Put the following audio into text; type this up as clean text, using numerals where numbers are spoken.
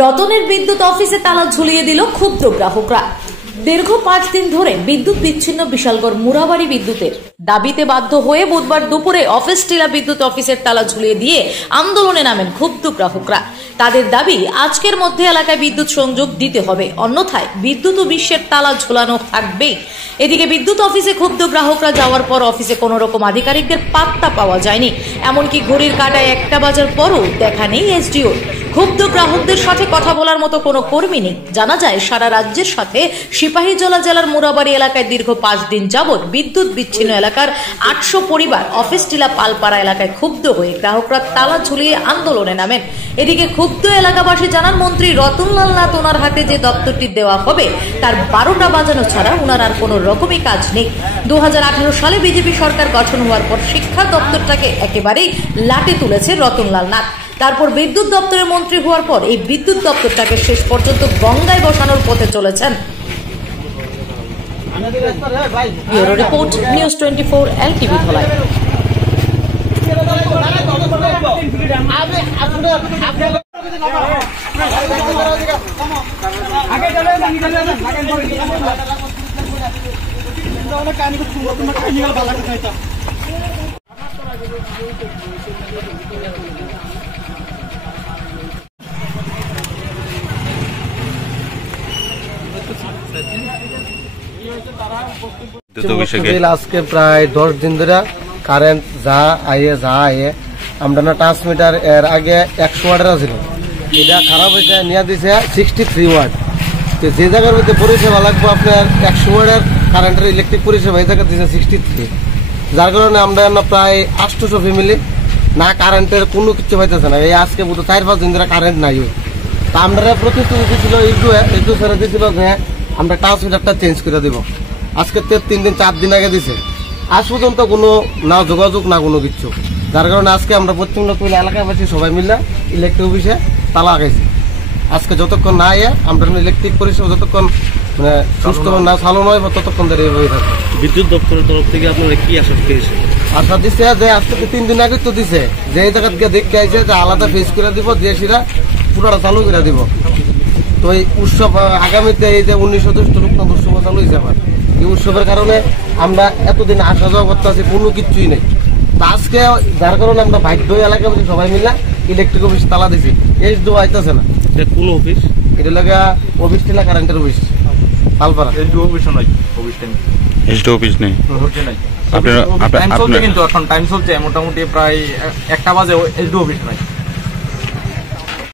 রতনের বিদ্যুৎ অফিসে তালা ঝুলিয়ে দিল ক্ষুদ্র গ্রাহকরা। দীর্ঘ 5 দিন ধরে বিদ্যুৎ বিচ্ছিন্ন বিশালগড় মুরাবাড়ি বিদ্যুতের দাবিতে বাধ্য হয়ে বুধবার দুপুরে অফিস টিলা বিদ্যুৎ অফিসের তালা ঝুলিয়ে দিয়ে আন্দোলনে নামেন ক্ষুব্ধ গ্রাহকরা। তাদের দাবি আজকের মধ্যে এলাকায় বিদ্যুৎ সংযোগ দিতে হবে, অন্যথায় বিদ্যুৎ ও বিশ্বের তালা ঝুলানো থাকবেই। এদিকে বিদ্যুৎ অফিসে ক্ষুব্ধ গ্রাহকরা যাওয়ার পর অফিসে কোনো রকম আধিকারিকদের পাত্তা পাওয়া যায়নি, এমনকি ঘড়ির কাঁটায় 1টা বাজার পরও দেখা নেই এসডিও। ক্ষুব্ধ গ্রাহকদের সাথে কথা বলার মতো কোনো কর্মী নেই। জানা যায় সারা রাজ্যের সাথে সিপাহীজলা জেলার মুরাবাড়ি এলাকায় দীর্ঘ 5 দিন যাবৎ বিদ্যুৎ বিচ্ছিন্ন এলাকার 800 পরিবার অফিস টিলা পালপাড়া এলাকায় ক্ষুব্ধ হয়ে গ্রাহকরা তালা ঝুলিয়ে আন্দোলনে নামেন। এদিকে ক্ষুব্ধ এলাকাবাসী জানান মন্ত্রী রতনলাল নাথ ওনার হাতে যে দপ্তরটি দেওয়া হবে তার 12টা বাজানো ছাড়া ওনার আর কোনো রকমই কাজ নেই। 2018 সালে বিজেপি সরকার গঠন হওয়ার পর শিক্ষা দপ্তরটাকে একেবারেই লাটে তুলেছে রতনলাল নাথ। তারপর বিদ্যুৎ দপ্তরের মন্ত্রী হওয়ার পর এই বিদ্যুৎ দপ্তরটাকে শেষ পর্যন্ত গঙ্গায় বসানোর পথে চলেছেন। Bureau report news 24 LTV Dhalai. আজকে প্রায় 10 দিন ধরে কারেন্ট যা আয়ে আমরা না ট্রান্সমিটার এর আগে 100 ওয়াটের ছিল, এটা খারাপ হয়েছে নিয়ে দিছে 63 ওয়াট। তো যে জায়গার মধ্যে পরিষেবা লাগবে আপনার 100 ওয়াটের কারেন্টের ইলেকট্রিক পরিষেবা, এই জায়গা দিছে 63, যার কারণে আমরা প্রায় 800 ফ্যামিলি না কারেন্টের কোনো কিছু পাইতেছে না। এই আজকে বোধ 4-5 দিন ধরে কারেন্ট নাই। তা আমরা প্রতিশ্রুতি দিয়েছিল একটু ছেড়ে দিয়েছিল যে আমরা ট্রান্সমিটারটা চেঞ্জ করে দেবো। আজকে 3-4 দিন আগে দিছে, আজ পর্যন্ত কোনো না যোগাযোগ না কোনো কিছু, যার কারণে আজকে আমরা পশ্চিমবঙ্গ এলাকাবাসী সবাই মিলে ইলেকট্রিক অফিসে তালা লাগাইছি। আজকে যতক্ষণ না আমরা ইলেকট্রিক পরিষেবা যতক্ষণ মানে সুস্থ না চালু নয় ততক্ষণ ধরে হয়ে থাকে। বিদ্যুৎ দপ্তরের তরফ থেকে আপনারা কি আশা পেয়েছে? আশা দিচ্ছে যে আজকে 3 দিন আগে তো দিছে, যে এই জায়গা থেকে দেখতে আইছে যে আলাদা ফেস করে দিব, দিয়ে সেটা পুরোটা চালু করে দিব। তো এই উৎসব আগামীতে এই যে 19 জ্যৈষ্ঠ লোকনাথ উৎসব চালু হয়েছে আমার, এই উৎসবের কারণে আমরা এতদিন আসা যাওয়া করতে আছি, কোনো কিছুই নেই। আজকে যার কারণে আমরা বাধ্য এলাকা সবাই মিলে ইলেকট্রিক অফিস তালা দিছি, এসডিও আইতেছে না। কোন অফিস? এটা লাগা অফিস টিলা কারেন্টের অফিস পালপাড়া। এসডিও অফিস নাই, অফিস টাইম এসডিও অফিস নেই, নাই। টাইম চলছে কিন্তু এখন টাইম চলছে মোটামুটি প্রায় 1টা বাজে, এসডিও অফিস নাই।